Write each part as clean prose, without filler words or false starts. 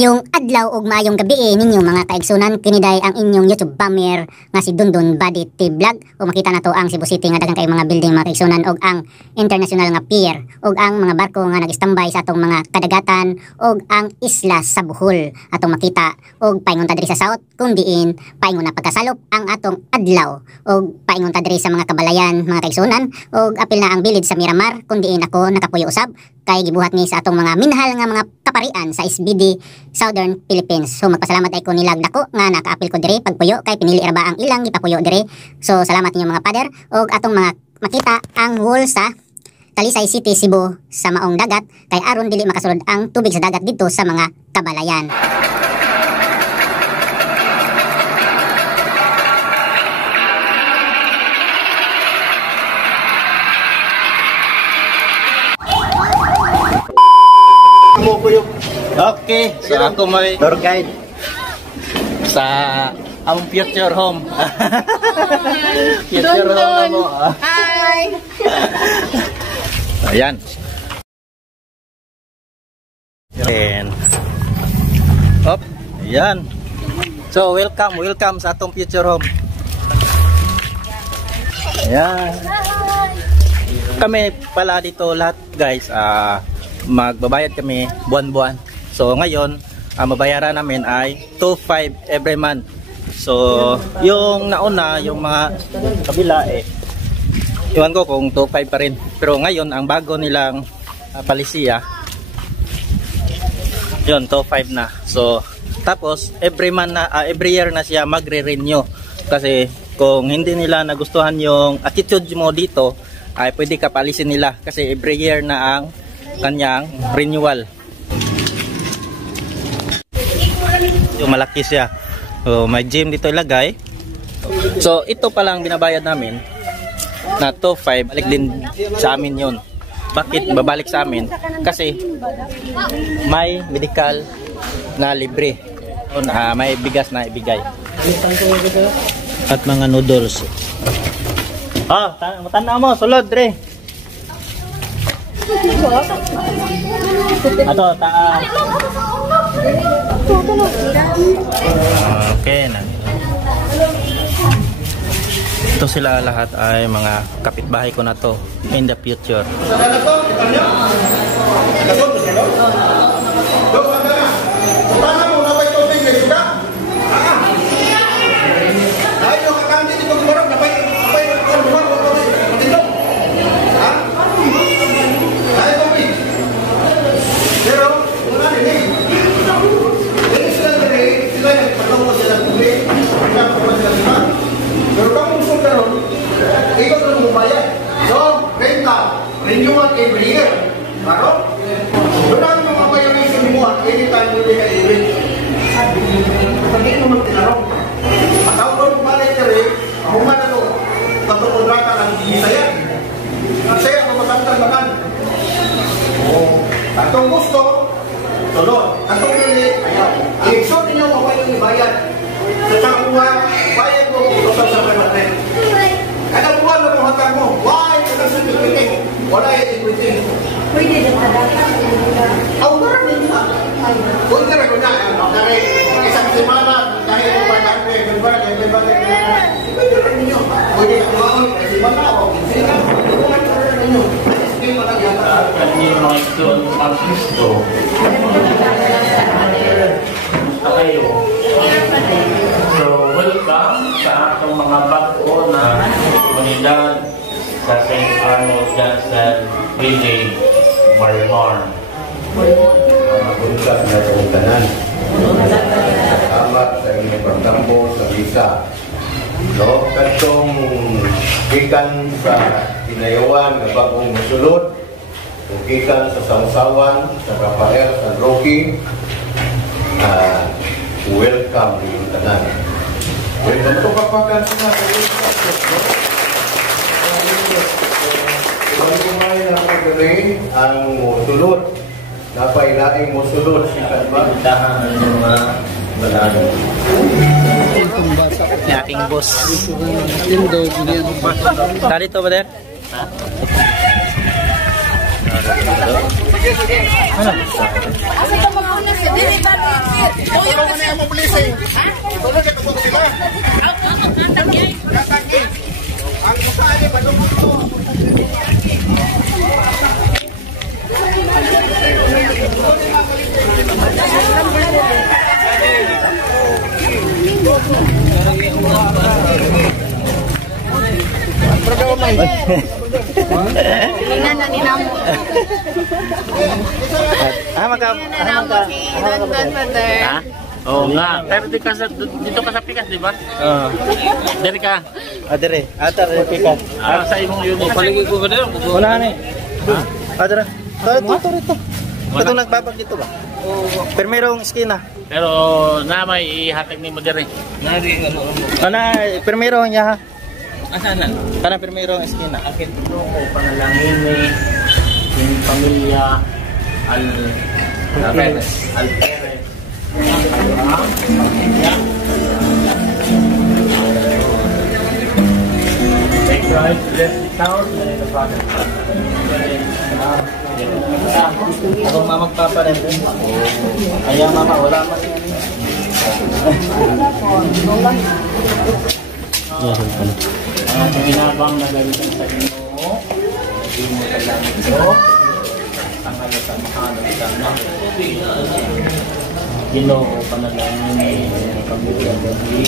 Yung adlaw ug maayong gabi ninyo mga kaigsunan, kiniday ang inyong YouTube bomber nga si Dundon Body Vlog. O makita na to ang Cebu City nga daghang kay mga building mga kaigsunan ug ang international nga pier ug ang mga barko nga nag-standby sa atong mga kadagatan ug ang isla sa Bohol atong makita ug paingon ta diri sa south kung diin paingon na pagkasalop ang atong adlaw ug paingon ta diri sa mga kabalayan mga kaigsunan ug apil na ang bilid sa Miramar kung diin ako nakapuyo usab kay gibuhat ni sa atong mga minhal nga mga kaparian sa SBD Southern Philippines. So magpasalamat ay ko nilag dako nga nakaapil ko diri pagpuyo kay pinili ra ba ang ilang gipapuyo diri. So salamat ninyo mga pader ug atong mga makita ang wall sa Talisay City, Cebu sa maong dagat kay aron dili makasulod ang tubig sa dagat dito sa mga kabalayan. Okay, so ako may tour guide sa among future home. Future home mo. Hi! Ayan. Ayan. Op, ayan. So welcome sa atong future home. Ayan. Kami pala dito lahat guys, magbabayad kami buwan-buwan. So ngayon, mabayaran namin ay 2,500 every month. So yung nauna, yung mga kabila iwan ko kung 2,500 pa rin. Pero ngayon, ang bago nilang palisiya, yun, 2,500 na. So tapos every month na, every year na siya magre-renew. Kasi kung hindi nila nagustuhan yung attitude mo dito, ay pwede ka palisin nila. Kasi every year na ang kanyang renewal. Yung malaki siya. So, may gym dito ilagay. So ito pa lang binabayad namin na 2,500, balik din sa amin yun. Bakit babalik sa amin? Kasi may medical na libre. May bigas na ibigay. At mga noodles. Tanda mo, sulod Dre. Ato, okay na. Ito sila lahat ay mga kapitbahay ko na to in the future. Renewal every year. Baro? Doon ang mga violation mo at anytime mo din ka-event. Pag ito mo tinarong. Matawag mo balik ka rin, ako man na ito, patukondrata ng Bisaya. Bisaya ang matangtang-tangan. Atong gusto, tulog. Atong pili, ayaw. I-exhort ninyo mga yung ibayad. Sa tangkuha, bayad mo, ito sa panatin. Kada buwan na mga hatang mo, why? Wala yung everything. Pwede na talaga. Ang marami na. Kung ka rin na, dahil isang semana, dahil yung bagay, pwede rin ninyo. Pwede na kumawin, kasi baka ako, pwede rin ninyo. Kanino mga ito ang Kristo. Kayo. So, welcome sa atong mga bago na komunidad sa St. Arnold Johnson Village, Marimar. Punta na sa utanan. Salamat sa inyong pagtambo sa visa. No, katong gikan sa Pinayawan na bagong musulod, gikan sa Sangsawan, sa Rafael, sa Rocky, welcome sa utanan. Welcome to kapakan sa ang musulod, napailaing musulod si Kalba. Dahan ng mga balado. Aking boss. Tali to ba der? Ano? mo blessing. Tulog ito mo sila. Katagi. Ang usahan ni Badong ito. Ha? Oo nga. Pero dito ka sa Pikas, di ba? Oo. Dari ka. Dire. Ata rin pikas. Sa imong yun. Paligid ko ba dito? Wala na eh. Ha? Dire. Ito. Ito nagbabag dito ba? Primerong skina. Pero na may ihatag ni mo diri. Ana, primero niya ha. Asan na? Kana primero ang skina. Akit ko panalangin ni yung pamilya Alperes. Take right, left the town, and then the project. Ako magpapalit. Kaya mama, wala man yan. Ang ginabang na galitan sa Ginoo, hindi mo talang ito, ang halatang mahalang sana. Ginoo, panalangin ni pamilya Gabi.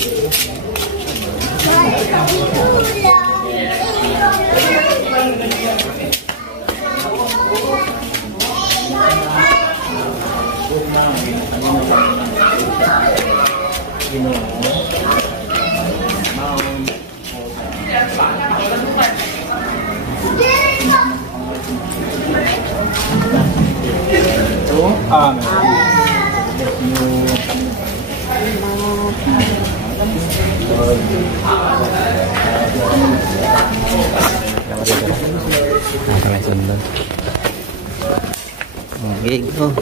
Gigo.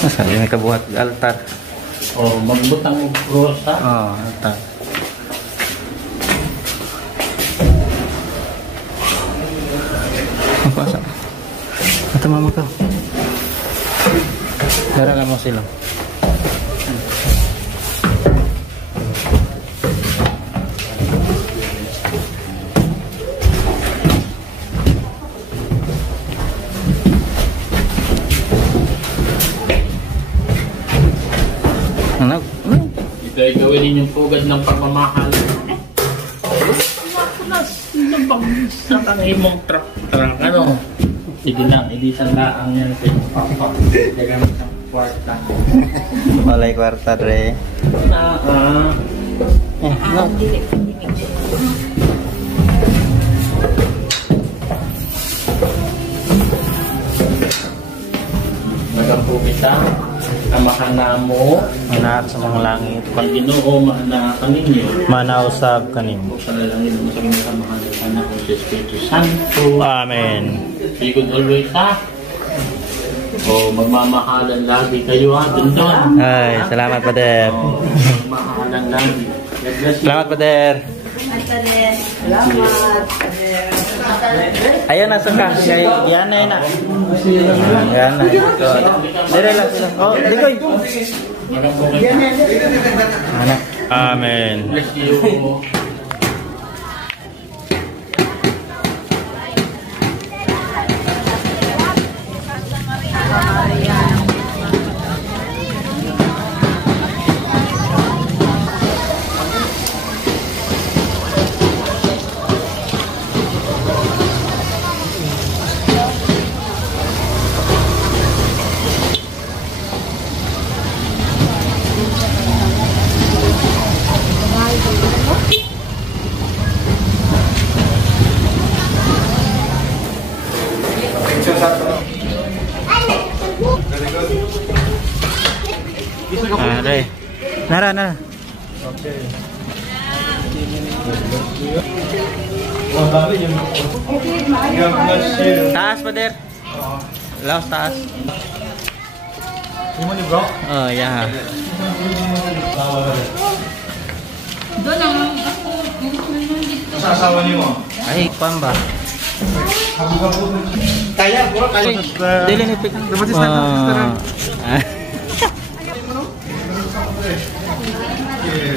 Masa ini kebuat altar. Oh, magbutang cross ha? Oh, altar. Apa sa? Ito mama ko. Dara mo sila. Ito ay gawin ninyong pugad ng pagmamahal. Sa kanimong truck, ano? Hindi sandaang yan sa inyong papa. Gagamit ng kwarta. Malay kwarta, Dre. No. Nagampo kita, amahan mo, Anak sa mga langit. pag Ginoo, mahanakan ninyo. Manausab kanimo. Sa lalangin mo sa kanyang mahal ng anak ko si Espiritu Santo. Amen. Be good always ha. O magmamahalan lagi kayo ha, Dundon. Ay, salamat, Pader. O, magmamahalan lagi. God bless you. Salamat, Pader. Ayan na, saka. Yan na, yan na. Yan na. Dire lang sila. Oh, Digoy. Anak. Amen. Bless you. Are. Nara. Taas, Pader. Laos taas. Yung ni bro? Oh, yeah. Doon ang ako. sa asawa niyo mo? Ay, kuan ba? Kaya, bro, kaya. Dili ni pick.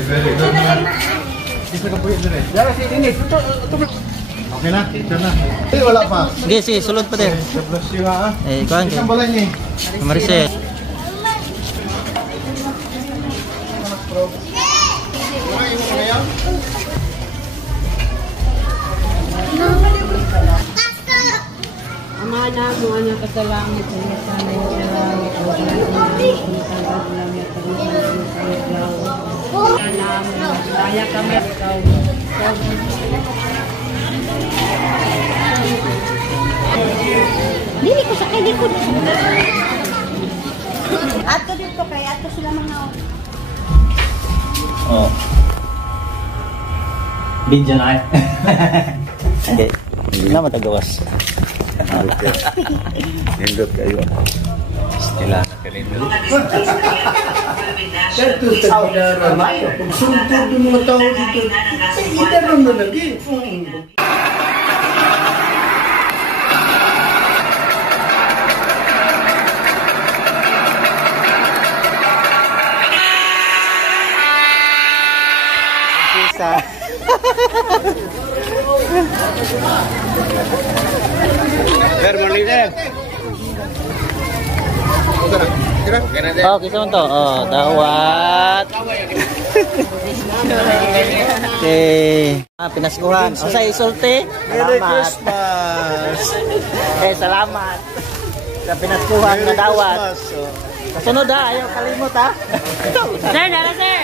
Very good. Isa ka po yun dire. Yara si ini. Okay na, ito na. Eh, wala pa. Sige, sige, sulod pa din. Bless you ha. Eh, kuan Isang balay niya. Maricel. Ama na mo ana kasalamat sa iyo sa langit o kaya kami ikaw. Dili ko sa kay likod. Ato dito kay ato sila mga Oh. Video na eh. Okay. Hindi na matagawas. Nindot kayo. Sila. Ito sa pinaraman. Pagsunod ng mga tao dito, kita naman lagi. Oh, kisah to. Oh, dawat. Okay. Pinaskuhan. O sa isulti. Merry Salamat. Christmas. Salamat. Sa pinaskuhan na dawat. Kasunod ha, ayaw kalimot ha. Sir, dala sir.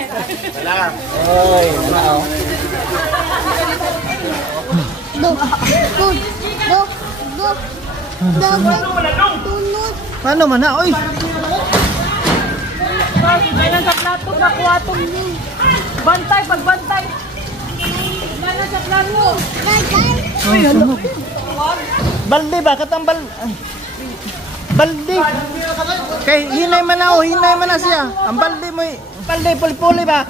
Oy, ano? Ano man na, oy. Kailan sa plato nakuha tong bantay, pagbantay. Kailan sa plato. Balde ba katambal? Balde. Kay hinay man na, hinay man na siya. Ang balde mo, balde puli-puli ba?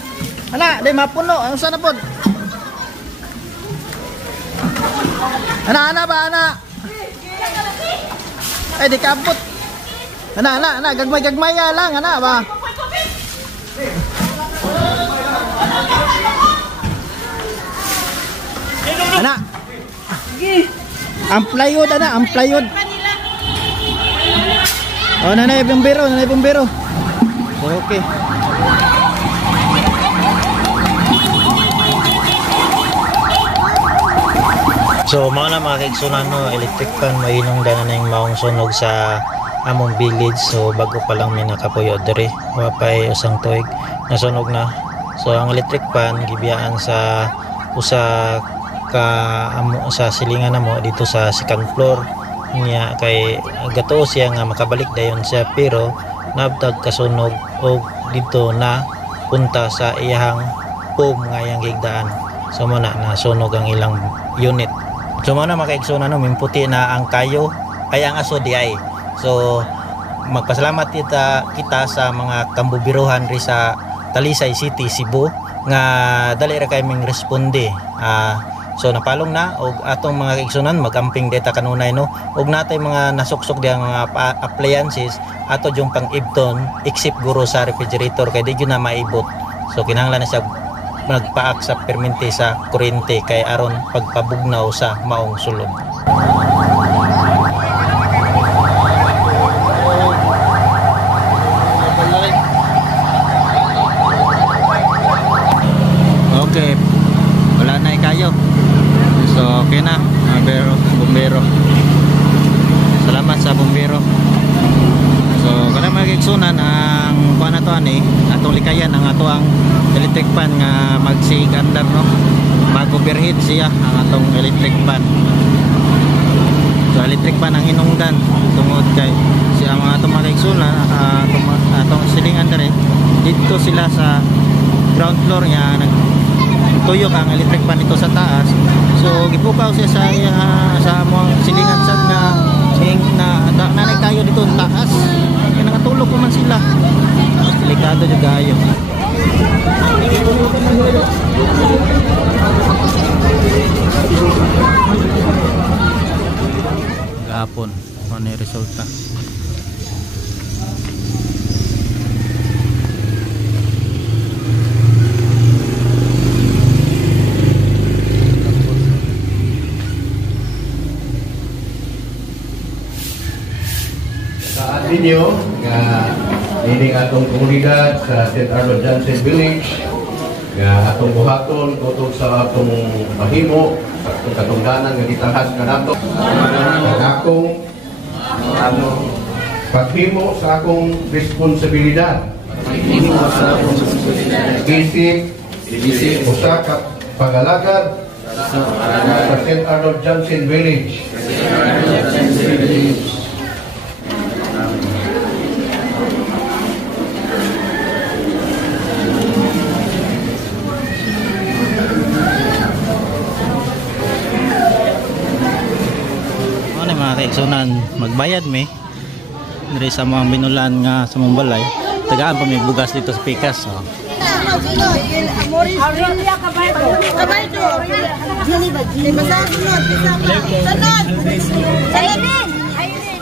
Ana, day mapuno. Ang sana pod? Ana ba ana? Ay di kampot. Ana, gagmay lang, ana ba? Ana. Ang plywood, ana, ang plywood. Oh, nanay bumbero. Okay. So, mao na mga kaigsunan no, electric fan mainong dana na yung maong sunog sa among village. So, bago pa lang may nakapuyo diri, wapay usang tuig nasunog na. So, ang electric fan gibiyaan sa usa ka amo sa silingan namo dito sa second floor niya, kay gato siya nga makabalik dayon siya, pero nabtag kasunog og dito na punta sa iyang pum nga iyang gigdaan. So, muna nasunog ang ilang unit. So muna makaigsunan no, mimputi na ang kayo ay ang aso di ay. So magpasalamat kita sa mga kambubiruhan ri sa Talisay City, Cebu nga dali ra kay ming responde. So napalong na og atong mga kaigsunan magamping data kanunay no. Og natay mga nasuksok diang mga appliances ato yung pang-ibton except guro sa refrigerator kay di gyud na maibot. So kinahanglan na siya nagpaak sa permente sa kuryente kay aron pagpabugnaw sa maong sulod. Okay, wala na kayo. So okay na, bumbero. Salamat sa bumbero. So kada magigsunan ang kuan nato ani atong likayan ang ato ang electric fan nga magsigandar no, mag-overheat siya ang atong electric fan. So electric fan ang hinungdan tungod kay siya mga atong magigsunan atong silingan dere dito sila sa ground floor nya nagtuyok ang electric fan dito sa taas. So gipukaw siya sa among silingan sad nga nanay kayo dito sa taas. Kaya nakatulog ko man sila. Mas delikado juga ayo. gihapon. Ano yung resulta? Sa ninyo nga ini atong komunidad sa St. Arnold Johnson Village nga atong buhaton utol sa atong mahimo atong katungdanan nga gitahas nato akong paghimo sa akong responsibilidad isip usa ka pagalagad sa St. Arnold Johnson Village. Kaigsunan, magbayad mi diri sa mga binulan nga sa mong balay. Tagaan pa may bugas dito sa Pikas. Oh. Aurelia Cabaldo. Cabaldo.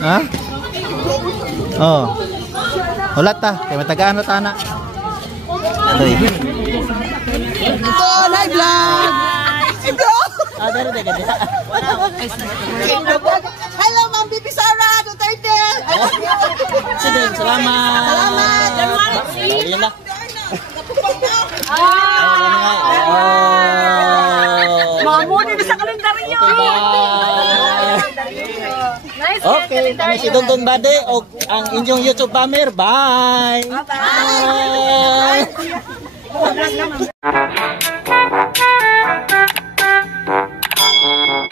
Ha? Oh. Ulat ta, kay matagaan na tana. Adoy. Ito, live vlog. Hello, Ma'am Bibi Sara Duterte. Sige, salamat. Salamat. Ayun na. Mamuni na sa kalendaryo. Okay, kami si Dondon Bade o ang inyong YouTube Bamer. Bye. Bye.